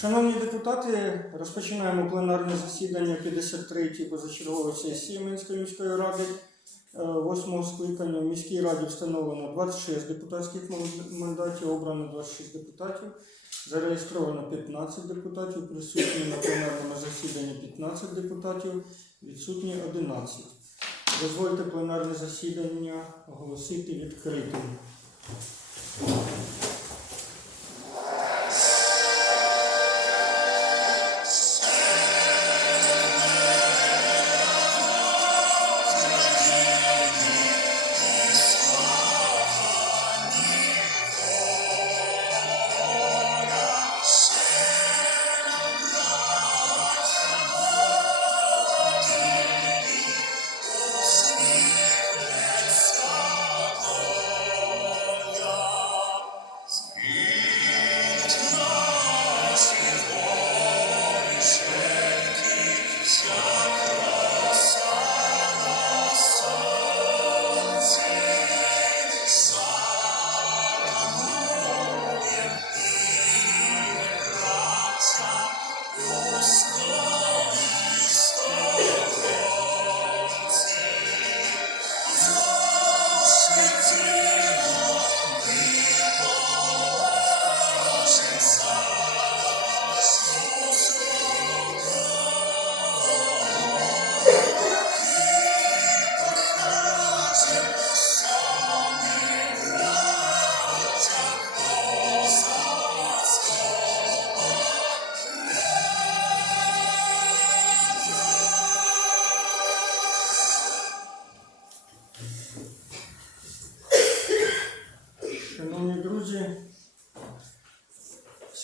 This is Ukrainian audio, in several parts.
Шановні депутати, розпочинаємо пленарне засідання 53-ї позачергової сесії Минської міської ради. Е, Восьмого скликання в міській раді встановлено 26 депутатських мандатів, обрано 26 депутатів, зареєстровано 15 депутатів, присутні на пленарному засіданні 15 депутатів, відсутні 11. Дозвольте пленарне засідання оголосити відкритим.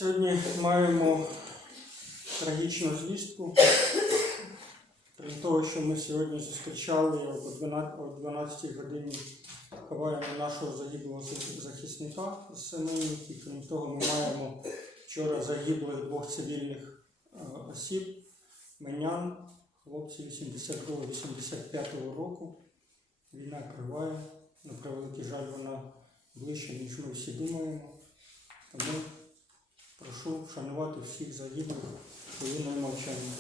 Сьогодні маємо трагічну звістку. Крім того, що ми сьогодні зустрічали о 12, о 12 годині ховаємо нашого загиблого захисника з Семенівки. Крім того, ми маємо вчора загиблих двох цивільних е, осіб, менян, хлопці 82-85 року. Війна триває, на превеликий жаль, вона ближче, ніж ми всі думаємо. Тому прошу вшанувати всіх загиблих хвилиною мовчання.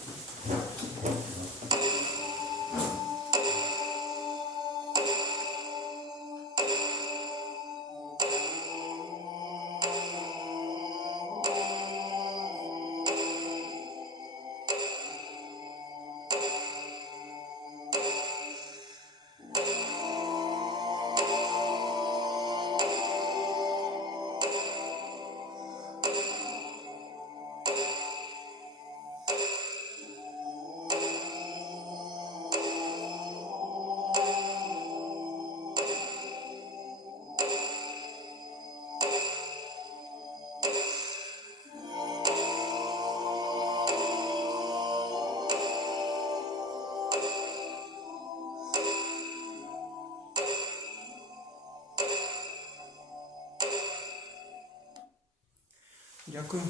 Дякую.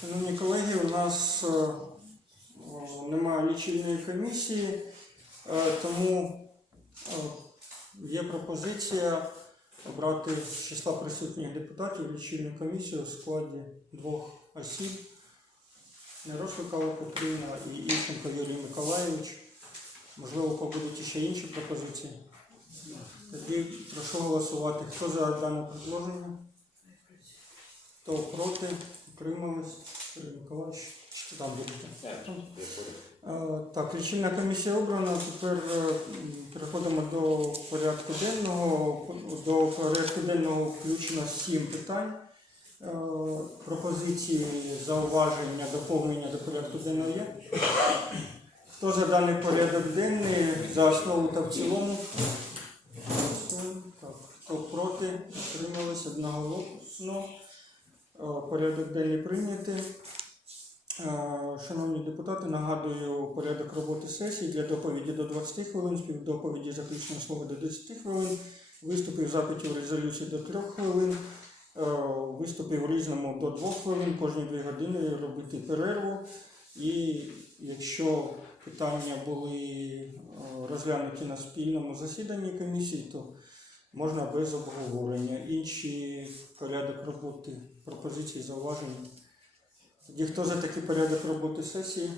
Шановні колеги, у нас е, немає лічильної комісії, е, тому е, є пропозиція обрати з числа присутніх депутатів лічильну комісію у складі двох осіб. Нерошликова Петрина і Іщенко Юрій Миколайович. Можливо, у кого будуть ще інші пропозиції. Тоді прошу голосувати. Хто за дане предложення? Хто проти? Утримались? Миколаївич, що там будете? Е, Так, лічильна комісія обрана. Тепер е, переходимо до порядку денного. До порядку денного включено сім питань. Е, Пропозиції, зауваження, доповнення до порядку денного є. Хто за даний порядок денний за основу та в цілому? Хто проти? Утрималися одноголосно. Е, Порядок денний прийнятий. Е, Шановні депутати, нагадую порядок роботи сесії для доповіді до 20 хвилин, співдоповіді заключного слова до 10 хвилин, виступів запитів резолюції до 3 хвилин, е, виступів різному до 2 хвилин, кожні 2 години робити перерву. І якщо питання були розглянуті на спільному засіданні комісії, то можна без обговорення. Інші порядок роботи, пропозиції, зауваження. Тоді хто за такий порядок роботи сесії?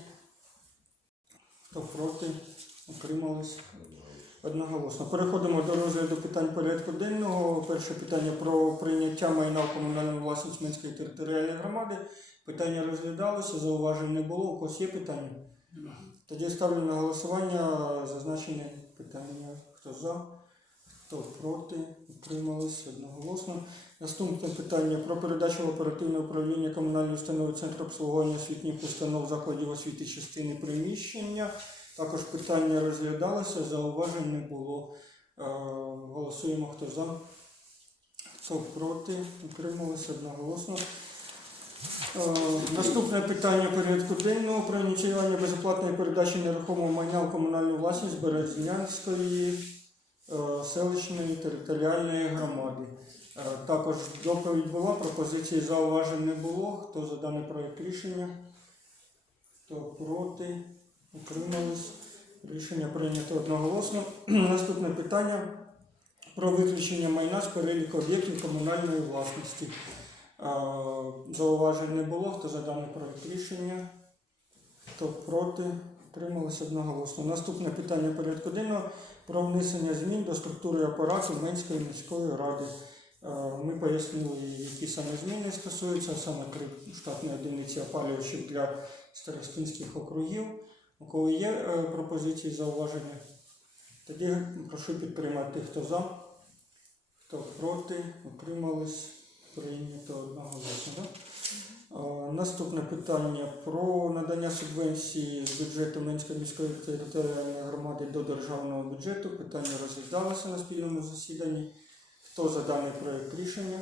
Хто проти? Утримались? Одноголосно. Переходимо до розгляду питань порядку денного. Перше питання про прийняття майна в комунальну власність Минської територіальної громади. Питання розглядалося, зауважень не було. У когось є питання? Тоді ставлю на голосування зазначені питання. Хто за, хто проти, утримались одноголосно. Наступне питання про передачу в оперативне управління комунальної установи Центру обслуговування освітніх установ закладів освіти частини приміщення. Також питання розглядалося, зауважень не було. Е, Голосуємо, хто за, хто проти, утрималися одноголосно. Е, Наступне питання порядку денного про ініціювання безоплатної передачі нерухомого майна в комунальну власність Березнянської селищної територіальної громади. Е, Також доповідь була, пропозиції зауважень не було. Хто за даний проект рішення? Хто проти? Утримались. Рішення прийнято одноголосно. Наступне питання про виключення майна з переліку об'єктів комунальної власності. Зауважень не було. Хто за даний проект рішення? Хто проти? Утрималися одноголосно. Наступне питання порядку денного про внесення змін до структури апарату Менської міської ради. Е, Ми пояснили, які саме зміни стосуються, саме три штатні одиниці опалювачів для старостинських округів. Кого є е, пропозиції, зауваження? Тоді прошу підтримати, хто за, хто проти, утримались, прийнято одноголосно. Да? Е, Наступне питання про надання субвенції з бюджету Менської міської територіальної громади до державного бюджету. Питання розглядалося на спільному засіданні. Хто за даний проект рішення?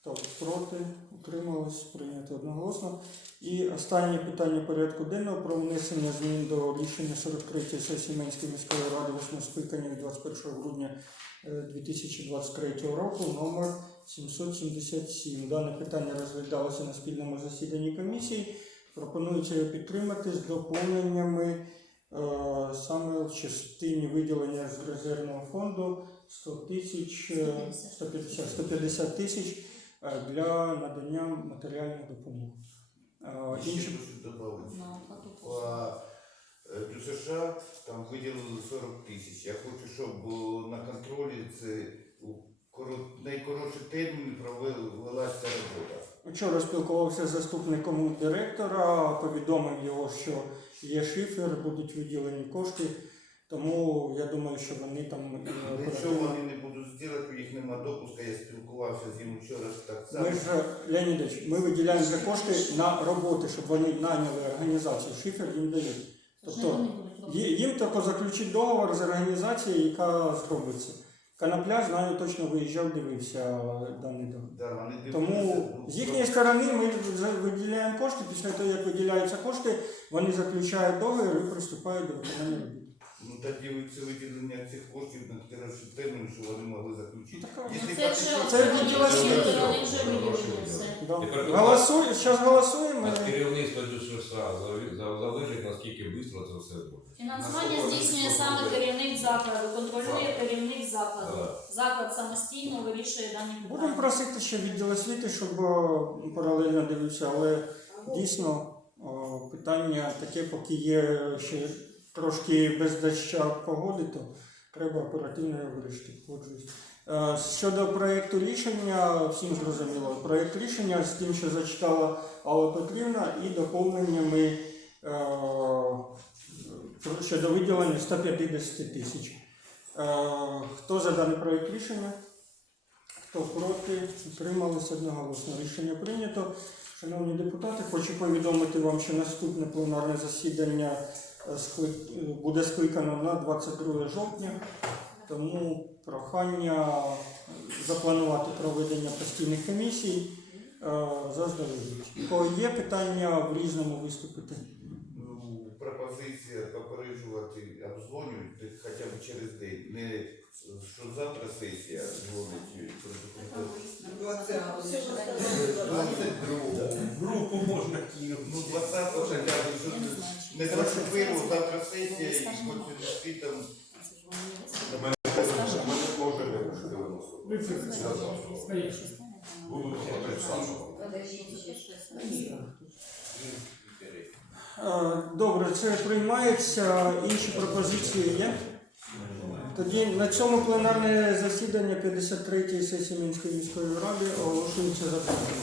Хто проти? Утрималось, прийнято одноголосно. І останнє питання порядку денного про внесення змін до рішення 43-ї сесії Менської міської ради 8 скликання від 21 грудня е, 2023 року номер 777. Дане питання розглядалося на спільному засіданні комісії. Пропонується його підтримати з доповненнями е, саме в частині виділення з резервного фонду 100 тисяч, е, 150, 150 тисяч е, для надання матеріальних допомог. Е, Інші е, ДЮСШ там виділили 40 тисяч. Я хочу, щоб е, на контролі це найкоротший термін провелася робота. Вчора спілкувався з заступником директора, повідомив його, що є шифер, будуть виділені кошти. Тому я думаю, що вони там е, Якщо вони не будуть зробити, у їх нема допуска, я спілкувався з ним вчора так само. Ми ж, Леонідович, ми виділяємо вже кошти на роботи, щоб вони наняли організацію. Шифер їм дають. Тобто їм тільки заключити договор з організацією, яка зробиться. Канапля, знаю, точно виїжджав, дивився даний дом. Да, вони Тому ну, з їхньої сторони ми за- виділяємо кошти, після того, як виділяються кошти, вони заключають договір і приступають до виконання робіт. Ну тоді це виділення цих коштів на коротший термін, що вони могли заключити. Якщо Ну, це вже п'ятий- Це відділ освіти. вони вже виділили все. Да. Тепер Голосуй, зараз голосуємо. А керівництво за- за- залежить, наскільки швидко це все буде. Фінансування здійснює саме керівник закладу, контролює керівник закладу. Так. Заклад самостійно вирішує дані Будемо питання. просити ще відділ освіти, щоб е, паралельно дивився, але дійсно о, питання таке, поки є ще трошки без доща погоди, то треба оперативно його вирішити. Е, Щодо проєкту рішення, всім зрозуміло. Проєкт рішення з тим, що зачитала Алла Петрівна, і доповненнями е, щодо виділення 150 тисяч. Е, Хто за даний проєкт рішення? Хто проти? Утрималися одноголосно. Рішення прийнято. Шановні депутати, хочу повідомити вам, що наступне пленарне засідання буде скликано на 22 жовтня. Тому прохання запланувати проведення постійних комісій е, заздалегідь. Є питання в різному виступити? Ну, пропозиція попереджувати обдзвонювати хоча б через день. Не що завтра сесія дзвонить предупредити. 22 Групу можна кинути. Ну, 20 хоча б, щоб Я не не 21 завтра сесія і хоч і там. У мене може не бути 90. Це знаєш, що? Е, Добре, це приймається. Інші пропозиції є? Тоді на цьому пленарне засідання 53-ї сесії Мінської міської ради оголошується закритим.